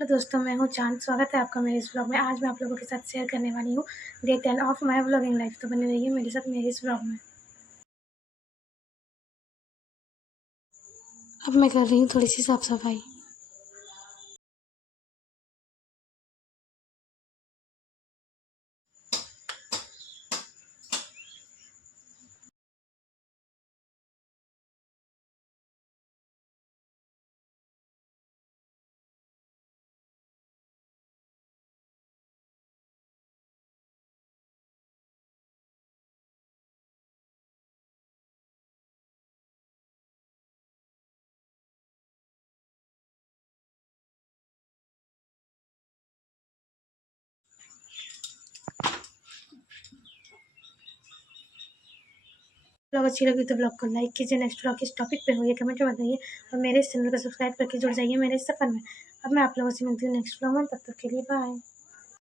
हेलो दोस्तों, मैं हूँ चाँद। स्वागत है आपका मेरे इस व्लॉग में। आज मैं आप लोगों के साथ शेयर करने वाली हूँ डे 10 ऑफ माय व्लॉगिंग लाइफ। तो बने रहिए मेरे साथ मेरे इस व्लॉग में। अब मैं कर रही हूँ थोड़ी सी साफ-सफाई। व्लॉग अच्छी लगी तो व्लॉग को लाइक कीजिए। नेक्स्ट व्लॉग किस टॉपिक पे हो ये कमेंट में बताइए और मेरे इस चैनल को सब्सक्राइब करके जुड़ जाइए मेरे इस सफ़र में। अब मैं आप लोगों से मिलती हूँ नेक्स्ट व्लॉग में। तब तक के लिए बाय।